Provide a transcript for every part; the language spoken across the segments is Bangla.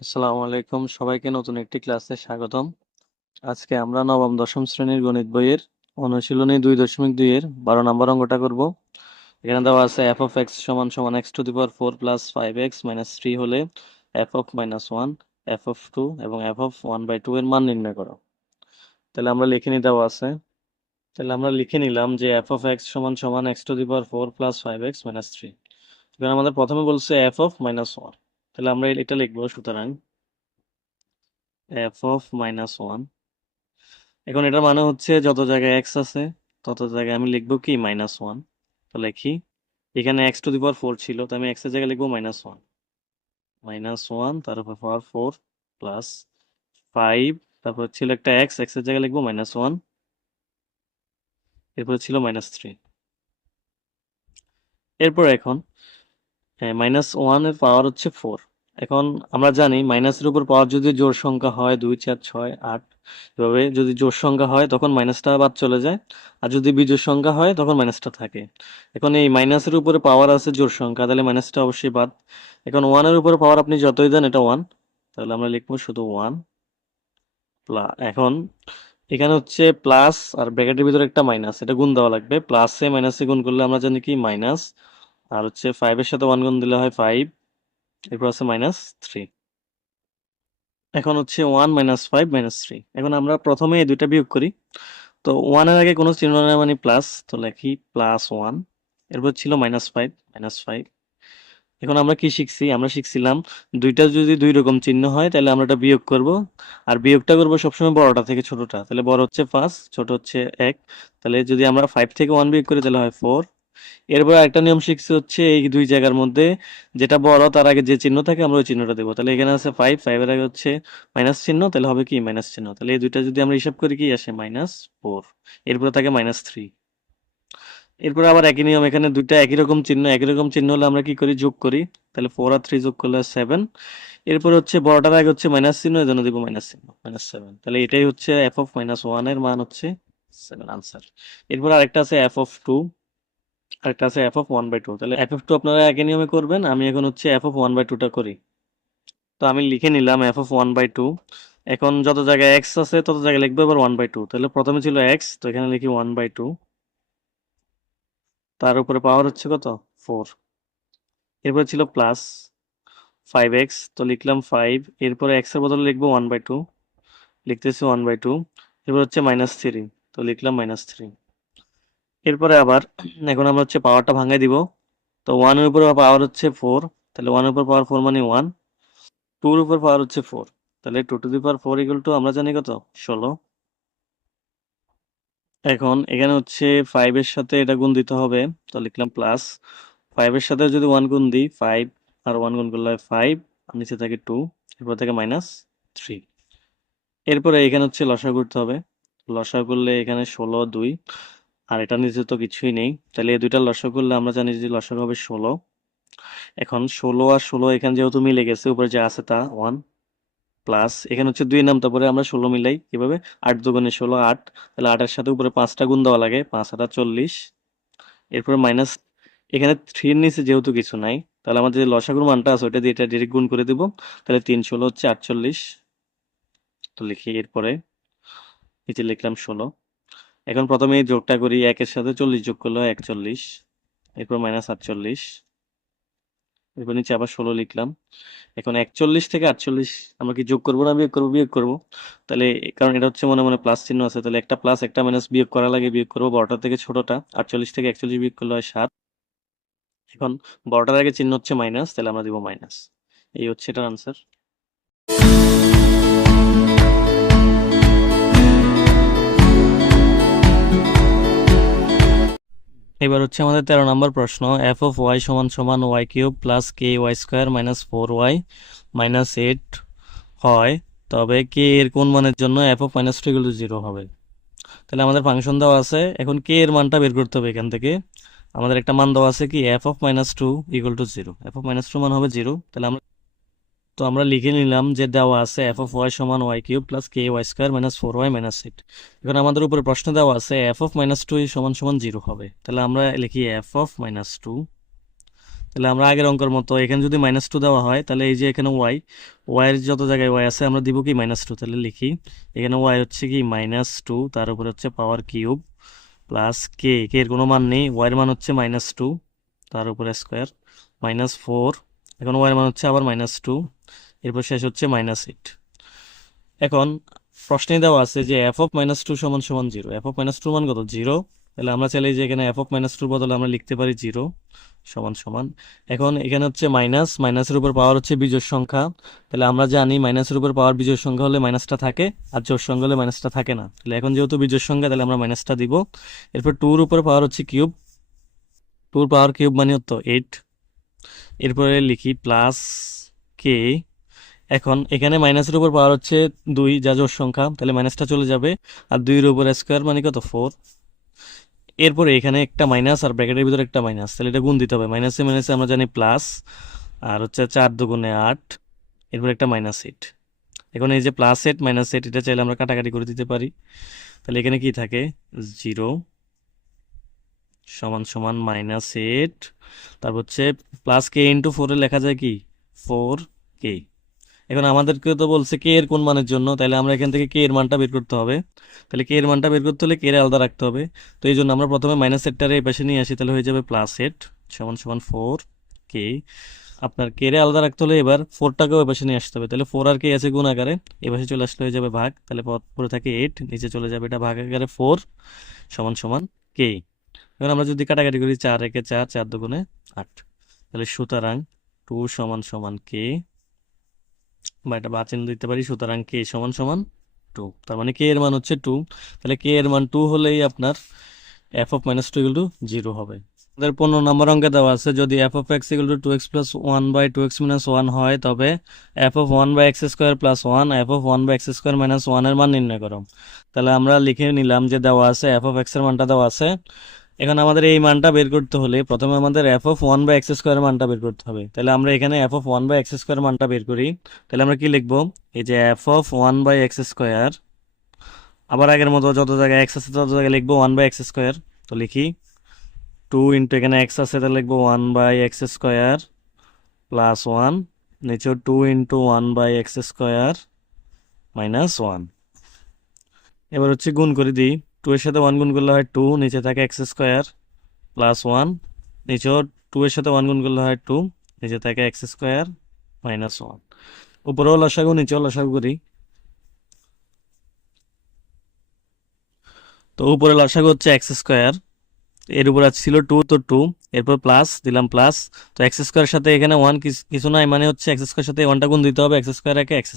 আসসালামু আলাইকুম, সবাইকে নতুন একটি ক্লাসে স্বাগতম। আজকে আমরা নবম দশম শ্রেণীর গণিত বইয়ের অনুশীলনী 2.2 এর 12 নম্বর অঙ্কটা করব। এখানে দেওয়া আছে f of x সমান সমান x to the power 4 plus 5x minus 3 হলে f of minus 1, f of 2 এবং f of 1/2 এর মান নির্ণয় করো। তাহলে আমরা দেওয়া আছে। তাহলে আমরা লিখে নিলাম যে f of x সমান সমান x to the power 4 plus 5x minus 3। এখানে আমাদের প্রথমে বলছে f of minus 1। তাহলে আমরা এটা লিখবো, সুতরাং f of minus 1। এখন এটার মানে হচ্ছে যত জায়গায় এক্স আছে তত জায়গায় আমি লিখবো কি -1। তো লিখি, এখানে এক্স টু দি পাওয়ার 4 ছিল, তো আমি এক্স এর জায়গায় লিখবো -1, তার উপর পাওয়ার 4 প্লাস 5, তারপর ছিল একটা এক্স, এক্স এর জায়গায় লিখবো -1, এরপর ছিল -3। এরপর এখন -1 এর পাওয়ার হচ্ছে 4। এখন আমরা জানি মাইনাসের উপর পাওয়ার যদি জোড় সংখ্যা হয় 2, 4, 6, 8, এভাবে যদি জোড় সংখ্যা হয় তখন মাইনাসটা বাদ চলে যায়, আর যদি বিজোড় সংখ্যা হয় তখন মাইনাসটা থাকে। এখন এই মাইনাসের উপরে পাওয়ার আছে জোড় সংখ্যা, তাহলে মাইনাসটা অবশ্যই বাদ। এখন 1 এর উপরে পাওয়ার আপনি যতই দেন এটা 1, তাহলে আমরা লিখবো শুধু 1 এখন এখানে হচ্ছে প্লাস আর ব্র্যাকেটের ভিতরে একটা মাইনাস, এটা গুণ দেওয়া লাগবে। প্লাসে মাইনাসে গুণ করলে আমরা জানি কি মাইনাস, আর হচ্ছে 5 এর সাথে 1 গুণ দিলে হয় 5, এরপর আছে -3। এখন হচ্ছে 1 -5 -3। এখন আমরা প্রথমে এই দুইটা বিয়োগ করি। তো 1 এর আগে কোনো চিহ্ন নেই মানে প্লাস, তো লিখি +1। এরপর ছিল -5 -5। এখন আমরা কি শিখছি? আমরা শিখছিলাম দুইটা যদি দুই রকম চিহ্ন হয় তাহলে আমরা এটা বিয়োগ করব, আর বিয়োগটা করব সবসময় বড়টা থেকে ছোটটা। তাহলে বড় হচ্ছে 5, ছোট হচ্ছে 1। তাহলে যদি আমরা 5 থেকে 1 বিয়োগ করি তাহলে হয় 4। এরপর একটা নিয়ম শিখছি হচ্ছে এই দুই জায়গার মধ্যে যেটা বড় তার আগে যে চিহ্ন থাকে আমরা ওই চিহ্নটা দেবো। তাহলে এখানে আছে 5, 5 এর আগে হচ্ছে মাইনাস চিহ্ন, তাহলে হবে কি মাইনাস চিহ্ন। তাহলে এই দুইটা যদি আমরা হিসাব করি কি আসে -4, এরপরে থাকে -3। এরপর আবার একই নিয়ম, এখানে দুইটা একই রকম চিহ্ন, একই রকম চিহ্ন হলে আমরা কি করি যোগ করি। তাহলে 4 আর 3 যোগ করলে 7। এরপর হচ্ছে বড়টার আগে হচ্ছে মাইনাস চিহ্ন, এই জন্য দিব মাইনাস চিহ্ন, -7। তাহলে এটাই হচ্ছে f of -1 এর মান হচ্ছে 7 আনসার। এরপর আরেকটা আছে f of 2, আরেকটা আছে f of 1/2। তাহলে f of 2 আপনারা একই নিয়মে করবেন, আমি এখন হচ্ছে f of 1/2 টা করি। তো আমি লিখে নিলাম f of 1/2। এখন যত জায়গায় x আছে তত জায়গায় লিখবো এবার 1/2। তাহলে প্রথমে ছিল x, তো এখানে লিখি 1/2, তার উপরে পাওয়ার হচ্ছে কত 4। এরপরে ছিল প্লাস 5x, তো লিখলাম 5। এরপরে x এর বদলে লিখবো 1/2, লিখতেছি 1/2। এরপর হচ্ছে -3, তো লিখলাম -3। এরপরে আবার এখন আমরা হচ্ছে পাওয়ারটা ভাঙাই দিব। তো 1 এর উপর পাওয়ার হচ্ছে 4, তাহলে 1 এর উপর পাওয়ার 4 মানে 1। 2 এর উপর পাওয়ার হচ্ছে 4, তাহলে 2 to the power 4 equal to আমরা জানি কত 16। এখন এখানে হচ্ছে 5 এর সাথে এটা গুণ দিতে হবে, তো লিখলাম প্লাস 5 এর সাথে যদি 1 গুণ দিই 5, আর 1 গুণ করলে হয় 5, আর নিচে থাকে 2, এরপর থেকে -3। এরপরে এখানে হচ্ছে লসাগু করতে হবে। লসাগু করলে এখানে 16, 2, আর এটা নিচে তো কিছুই নেই, তাহলে এই দুইটা লসাগু করলে আমরা জানি যে লসাগু হবে 16। এখন 16 আর 16 এখানে যেহেতু মিলে গেছে, উপরে যে আছে তা 1 প্লাস এখানে হচ্ছে 2 নাম, তারপরে আমরা 16 মিলাই কিভাবে, 8 দুগুণে 16 8, তাহলে 8 এর সাথে উপরে 5টা গুণ দেওয়া লাগে, 5 8 40। এরপর মাইনাস, এখানে 3 এর নিচে যেহেতু কিছু নাই, তাহলে আমাদের যে লসাগুর মানটা আছে ওটা দিয়ে এটা ডিরেক্ট গুণ করে দিব। তাহলে 3 16 হচ্ছে 48, তো লিখি। এরপরে নিচে লিখলাম 16। এখন প্রথমে এই যোগটা করি, 1 এর সাথে 40 যোগ করলে হয় 41, এরপর -48। এরপর নিচে আবার 16 লিখলাম। এখন 41 থেকে 48 আমরা কি যোগ করবো না বিয়োগ করবো? বিয়োগ করবো। তাহলে কারণ এটা হচ্ছে মনে মনে প্লাস চিহ্ন আছে, তাহলে একটা প্লাস একটা মাইনাস বিয়োগ করা লাগে, বিয়োগ করবো বড়টা থেকে ছোটটা। 48 থেকে 41 বিয়োগ করলে হয় 7। এখন বড়টার আগে চিহ্ন হচ্ছে মাইনাস, তাহলে আমরা দিব মাইনাস। এই হচ্ছে এটার আনসার। এবার হচ্ছে আমাদের 13 নম্বর প্রশ্ন, f of y সমান সমান y cube plus ky square minus 4y minus 8 হয়, তবে k এর কোন মানের জন্য f of -2 ইকুয়াল টু 0 হবে। তাহলে আমাদের ফাংশন দেওয়া আছে, এখন k এর মানটা বের করতে হবে। এখান থেকে আমাদের একটা মান দেওয়া আছে কি f of -2 equal to 0, f of -2 মান হবে 0। তাহলে আমরা লিখে নিলাম যে দেওয়া আছে f of y সমান y cube plus ky square minus 4y minus 8। এখন আমাদের উপরে প্রশ্ন দেওয়া আছে f of -2 সমান সমান 0 হবে। তাহলে আমরা লিখি f of -2, তাহলে আমরা আগের অঙ্কের মতো এখানে যদি -2 দেওয়া হয় তাহলে এই যে এখানে ওয়াই এর যত জায়গায় ওয়াই আছে আমরা দিব কি -2, তাহলে লিখি এখানে ওয়াই হচ্ছে কি -2, তার উপরে হচ্ছে পাওয়ার কিউব প্লাস কে এর কোনো মান নেই, ওয়াই এর মান হচ্ছে -2 তার উপরে স্কোয়ার -4, এখন ওয়াই এর মান হচ্ছে আবার -2, এরপর শেষ হচ্ছে -8। এখন প্রশ্নে দেওয়া আছে যে এফ অফ -2 সমান সমান 0, এফ অফ -2 মান কত 0, তাহলে আমরা চাইলে যে এখানে এফ অফ -2 বদলে আমরা লিখতে পারি 0 সমান সমান। এখন এখানে হচ্ছে মাইনাসের উপর পাওয়ার হচ্ছে বিজোড় সংখ্যা, তাহলে আমরা জানি মাইনাসের উপর পাওয়ার বিজোড় সংখ্যা হলে মাইনাসটা থাকে আর জোড় সংখ্যা হলে মাইনাসটা থাকে না, তাহলে এখন যেহেতু বিজোড় সংখ্যা তাহলে আমরা মাইনাসটা দিব। এরপর 2 এর উপর পাওয়ার হচ্ছে কিউব, 2 পাওয়ার কিউব মানে হতো 8, এরপরে লিখি প্লাস কে। এখন এখানে মাইনাসের উপর পাওয়ার হচ্ছে 2 যা জোড় সংখ্যা, তাহলে মাইনাসটা চলে যাবে আর 2 এর উপর স্কোয়ার মানে কত 4। এরপরে এখানে একটা মাইনাস আর ব্র্যাকেটের ভিতরে একটা মাইনাস, তাহলে এটা গুণ দিতে হবে, মাইনাসে মাইনাসে আমরা জানি প্লাস, আর হচ্ছে 4 দুগুণে 8, এরপর একটা -8। এখন এই যে +8 -8 এটা চাইলে আমরা কাটাকাটি করে দিতে পারি, তাহলে এখানে কি থাকে 0 সমান সমান -8, তারপর হচ্ছে প্লাস কে ইন্টু 4 এ লেখা যায় কি 4 কে। এখন আমাদেরকে তো বলছে কে এর কোন মানের জন্য, তাহলে আমরা এখান থেকে কে এর মানটা বের করতে হবে, তাহলে কে এর মানটা বের করতে হলে কে এর আলাদা রাখতে হবে, তো এই জন্য আমরা প্রথমে -8টারে এই পাশে নিয়ে আসি, তাহলে হয়ে যাবে +8 সমান সমান 4 কে। আপনার কে এর আলাদা রাখতে হলে এবার 4টাকেও এই পাশে নিয়ে আসতে হবে, তাহলে 4 আর কে আছে গুণ আকারে, এই পাশে চলে আসলে হয়ে যাবে ভাগ, তাহলে পরে থাকে 8, নিচে চলে যাবে এটা ভাগ আকারে 4 সমান সমান কে। এখন আমরা যদি কাটাকাটি করি 4 একে 4, 4 দুগুণে 8, তাহলে সুতরাং 2 সমান সমান কে, বা এটা বা চিহ্ন দিতে পারি, সুতরাং কে সমান সমান 2, তার মানে কে এর মান হচ্ছে 2, তাহলে কে এর মান 2 হলেই আপনার এফ অফ -2 0 হবে। আমাদের 15 নম্বর অঙ্কে দেওয়া আছে যদি F of x 2x + 1/2x - 1 হয় তবে F of 1/x² + 1 F of 1/x² - 1 এর মান নির্ণয় করো। তাহলে আমরা লিখে নিলাম যে দেওয়া আছে এফ অফ এক্স এর মানটা দেওয়া আছে। এখন আমাদের এই মানটা বের করতে হলে প্রথমে আমাদের এফ অফ 1/x² এর মানটা বের করতে হবে, তাহলে আমরা এখানে এফ অফ 1/x² এর মানটা বের করি, তাহলে আমরা কি লিখবো, এই যে এফ অফ 1/x², আবার আগের মতো যত জায়গায় এক্স আছে তত জায়গায় লিখবো 1/x², তো লিখি 2 ইন্টু এখানে এক্স আছে তাহলে লিখবো 1/x² + 1, নিচেও 2 ইন্টু 1/x² - 1। এবার হচ্ছে গুণ করে দিই, 2 এর সাথে 1 গুণ করলে হয় 2, নিচে থাকে x² + 1, নিচেও 2 এর সাথে 1 গুণ করলে হয় 2, নিচে থাকে x² - 1। উপরেও লসাগু নিচেও লসাগু করি, তো উপরে লসাগু হচ্ছে x², এর উপর ছিল 2 তো 2, এরপর প্লাস দিলাম প্লাস, তো x² সাথে এখানে 1 কিছু নাই মানে হচ্ছে x² সাথে 1টা গুণ দিতে হবে, x² একে x²,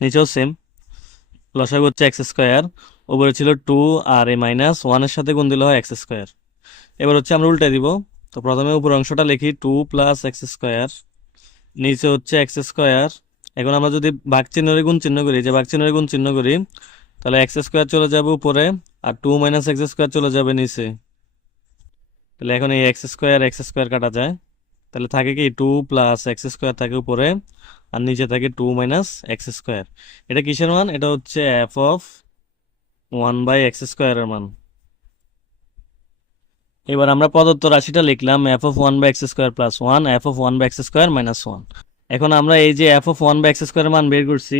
নিচেও সেম লসাগু হচ্ছে x², উপরে ছিল 2 আর এই -1 এর সাথে গুণ দিলে হয় x²। এবার হচ্ছে আমরা উল্টে দিব, তো প্রথমে উপর অংশটা লিখি 2 + x², নিচে হচ্ছে x²। এখন আমরা যদি ভাগ চিহ্নের গুণ চিহ্ন করি, যে ভাগ চিহ্নের গুণ চিহ্ন করি, তাহলে x² চলে যাবে উপরে আর 2 - x² চলে যাবে নিচে, তাহলে এখন এই x² কাটা যায়, তাহলে থাকে কি 2 + x² থাকে উপরে আর নিচে থাকে 2 - x²। এটা কিসের মান, এটা হচ্ছে এফ অফ 1/x² এর মান। এবার আমরা প্রদত্ত রাশিটা লিখলাম F of 1/x² + 1 F of 1/x² - 1। এখন আমরা এই যে এফ অফ 1/x² এর মান বের করছি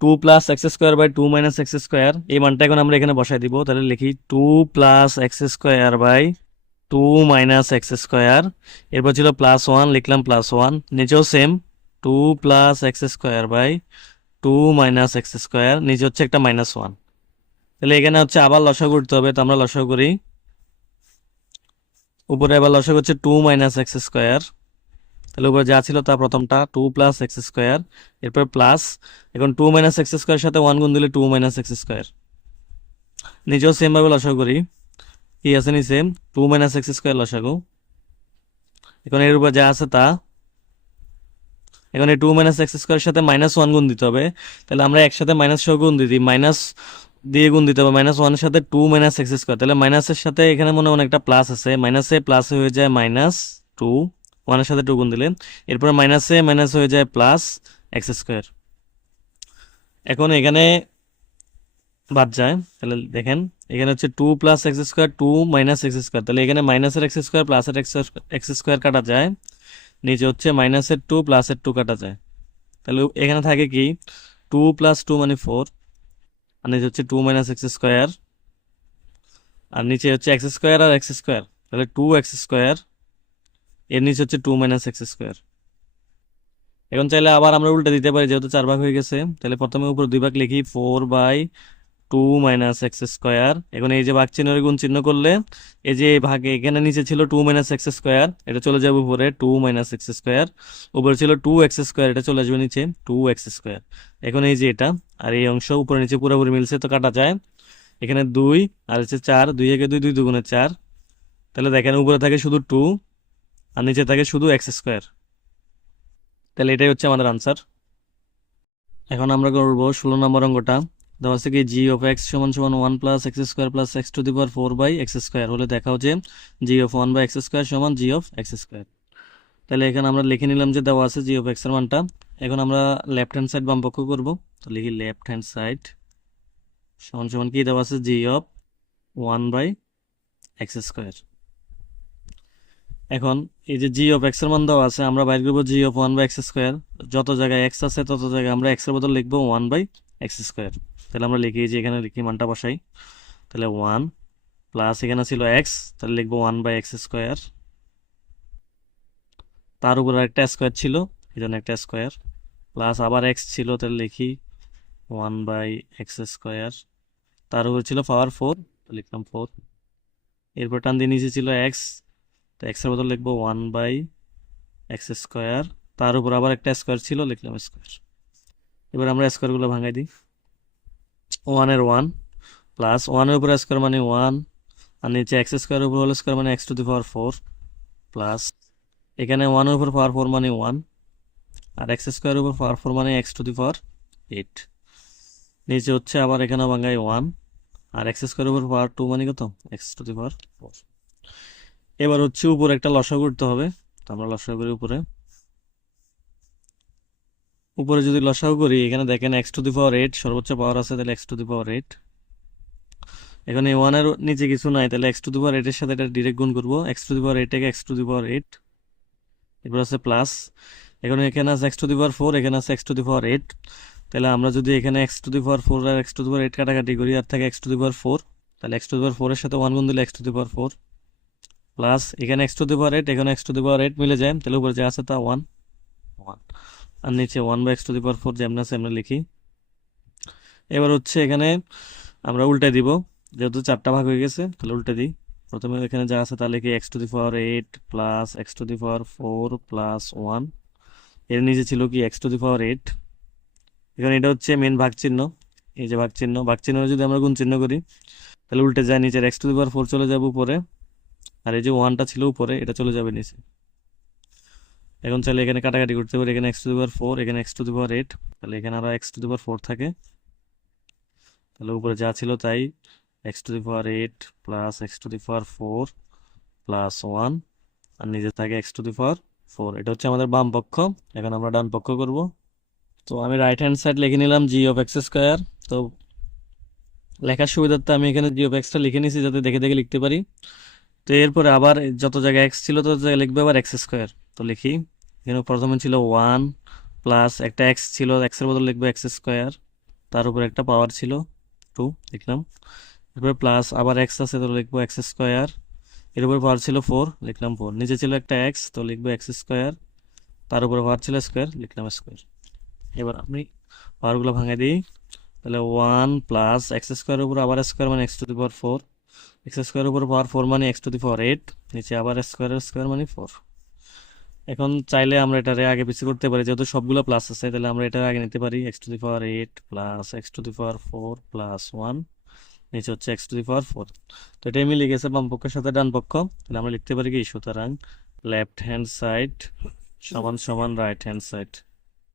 2 + x²/2 - x², এই মানটা এখন আমরা এখানে বসাই দিব, তাহলে লিখি 2 + x²/2 - x², এরপর ছিল +1 লিখলাম +1, নিচেও সেম 2 + x²/2 - x², নিচে হচ্ছে একটা -1, তাহলে এখানে হচ্ছে আবার লসাগু করতে হবে, তো আমরা লসাগু করি, উপরে আবার লসাগু হচ্ছে 2 - x², তাহলে উপরে যা ছিল তা প্রথমটা 2 + x², এরপর প্লাস, এখন 2 - x² এর সাথে 1 গুণ দিলে 2 - x², নিচেও সেম ভাবে লসাগু করি, কি আছে নিচে 2 - x² লসাগু, এখন এর উপর যা আছে তা, এখন এই 2 - x² এর সাথে -1 গুণ দিতে হবে, তাহলে আমরা একসাথে মাইনাস সহ গুণ দিই, মাইনাস দিয়ে গুণ দিতে হবে, -1 এর সাথে 2 - x², তাহলে মাইনাসের সাথে এখানে মনে হয় একটা প্লাস আছে, মাইনাসে প্লাস হয়ে যায় -2, 1 এর সাথে 2 গুণ দিলে, এরপর মাইনাসে মাইনাস হয়ে যায় +x²। এখন এখানে বাদ যায়, তাহলে দেখেন এখানে হচ্ছে 2 + x², 2 - x², তাহলে এখানে মাইনাসের x² প্লাসের x² কাটা যায়, নিচে হচ্ছে -2 প্লাসের 2 কাটা যায়, তাহলে এখানে থাকে কি 2 + 2 মানে 4, আর নিচে হচ্ছে 2 - x², আর নিচে হচ্ছে x² আর x², তাহলে 2x², এর নিচে হচ্ছে 2 - x²। এখন চাইলে আবার আমরা উল্টে দিতে পারি, যেহেতু 4 ভাগ হয়ে গেছে, তাহলে প্রথমে উপর 2 ভাগ লিখি, 4/2 - x²। এখন এই যে ভাগ চিহ্ন গুণ চিহ্ন করলে এই যে এই ভাগে এখানে নিচে ছিল 2 - x², এটা চলে যাবে উপরে 2 - x², উপরে ছিল 2x², এটা চলে আসবে নিচে 2x²। এখন এই যে এটা আর এই অংশ উপরে নিচে পুরোপুরি মিলছে, তো কাটা যায়। এখানে 2 আর হচ্ছে 4, 2 একে 2, 2 দুগুণে 4, তাহলে দেখেন উপরে থাকে শুধু 2 আর নিচে থাকে শুধু x², তাহলে এটাই হচ্ছে আমাদের আনসার। এখন আমরা করবো 16 নম্বর অঙ্কটা। দেওয়া আছে কি g(x) = 1 + x² + x⁴/x², হলে দেখাও যে g(1/x² = g(x²)। তাহলে এখানে আমরা লিখে নিলাম যে দেওয়া আছে g(x) এর মানটা। এখন আমরা লেফট হ্যান্ড সাইড বাম পক্ষ করব, তো লিখি লেফট হ্যান্ড সাইড সমান কি দেওয়া আছে g(1/x²). এখন এই যে g(x) এর মান দেওয়া আছে, আমরা বাইর করবো g(1/x²), যত জায়গায় x আছে তত জায়গায় আমরা x এর বদল লিখবো 1/x²। তাহলে আমরা লিখি যে এখানে লিখি মানটা বসাই, তাহলে 1 প্লাস এখানে ছিল x, তাহলে লিখবো 1/x², তার উপর একটা স্কোয়ার ছিল এই জন্য একটা স্কোয়ার, প্লাস আবার x ছিল, তাহলে লিখি 1/x², তার উপর ছিল পাওয়ার 4, লিখলাম 4, এরপর টান দিয়ে নিচে ছিল x, তো x এর বদল লিখবো 1/x², তার উপর আবার একটা স্কোয়ার ছিল, লিখলাম স্কোয়ার। এবার আমরা স্কোয়ারগুলো ভাঙাই দিই, 1 এর 1 প্লাস 1 এর উপর স্কোয়ার মানে 1, আর নিচে x² উপর হোল স্কোয়ার মানে x⁴, প্লাস এখানে 1 এর উপর পাওয়ার 4 মানে 1, আর x² উপর পাওয়ার 4 মানে x⁸। নিচে হচ্ছে আবার এখানে ভাঙাই 1, আর x² উপর পাওয়ার 2 মানে কত x⁴। এবার হচ্ছে উপরে একটা লসাগু করতে হবে, তো আমরা লসাগু করি উপরে। উপরে যদি লসাগু করি এখানে দেখেন x⁸ সর্বোচ্চ পাওয়ার আছে, তাহলে x⁸। এখানে 1 এর নিচে কিছু নাই, তাহলে x⁸ এর সাথে এটা ডিরেক্ট গুণ করবো, x⁸ থেকে x⁸, এরপর আছে প্লাস, এখন এখানে আছে x⁴, এখানে আছে x⁸, তাহলে আমরা যদি এখানে x⁴ আর x⁸ কাটাকাটি করি আর থাকে x⁴, তাহলে x⁴ এর সাথে 1 গুণ দিলে x⁴, প্লাস এখানে x⁸, এখানে x⁸ মিলে যায়, তাহলে উপরে যা আছে তা 1, আর নিচে 1/x⁴, যেমন আছে আমরা লিখি। এবার হচ্ছে এখানে আমরা উল্টে দিব, যেহেতু 4টা ভাগ হয়ে গেছে, তাহলে উল্টে দিই। প্রথমে এখানে যা আছে তা লিখি x⁴ প্লাস x⁴ প্লাস 1, এর নিচে ছিল কি x⁴। এখানে এটা হচ্ছে মেন ভাগ চিহ্ন, এই যে ভাগ চিহ্ন যদি আমরা গুণ চিহ্ন করি তাহলে উল্টে যায়, নিচের x⁴ চলে যাবে উপরে, আর এই যে 1টা ছিল উপরে এটা চলে যাবে নিচে। এখন চাইলে এখানে কাটাকাটি করতে পারি, এখানে x⁴, এখানে x⁴, তাহলে এখানে আরো x⁴ থাকে, তাহলে উপরে যা ছিল তাই x⁴ প্লাস x⁴ প্লাস 1, আর নিচে থাকে x⁴। এটা হচ্ছে আমাদের বাম পক্ষ। এখন আমরা ডান পক্ষ করব, তো আমি রাইট হ্যান্ড সাইড লিখে নিলাম g(x²). তো লেখার সুবিধার্থে আমি এখানে g(x)টা লিখে নিছি যাতে দেখে দেখে লিখতে পারি। তো এরপরে আবার যত জায়গায় x ছিল তত জায়গায় লিখবে আবার x²। তো লিখি, এখানে প্রথমে ছিল 1 প্লাস একটা x ছিল, x এর বদল লিখবো x², তার উপর একটা পাওয়ার ছিল 2, লিখলাম। এরপরে প্লাস আবার x আছে, তো লিখবো x², এর উপর পাওয়ার ছিল 4, লিখলাম 4, নিচে ছিল একটা x, তো লিখবো x², তার উপরে পাওয়ার ছিল স্কোয়ার, লিখলাম স্কোয়ার। এবার আমি পাওয়ারগুলো ভাঙাই দিই, তাহলে 1 প্লাস x² উপর আবার স্কোয়ার মানে x⁴, x² উপর পাওয়ার 4 মানে x⁴, নিচে আবার স্কোয়ার মানে 4। এখন চাইলে আমরা এটারে আগে পিছিয়ে করতে পারি, যেহেতু সবগুলো প্লাস আছে তাহলে আমরা এটা আগে নিতে পারি, x⁴ প্লাস x⁴ প্লাস 1, নিচে হচ্ছে x⁴। তো এটাই মিলে গেছে বাম পক্ষের সাথে ডান পক্ষ, তাহলে আমরা লিখতে পারি কি, সুতরাং লেফট হ্যান্ড সাইড সমান রাইট হ্যান্ড সাইড।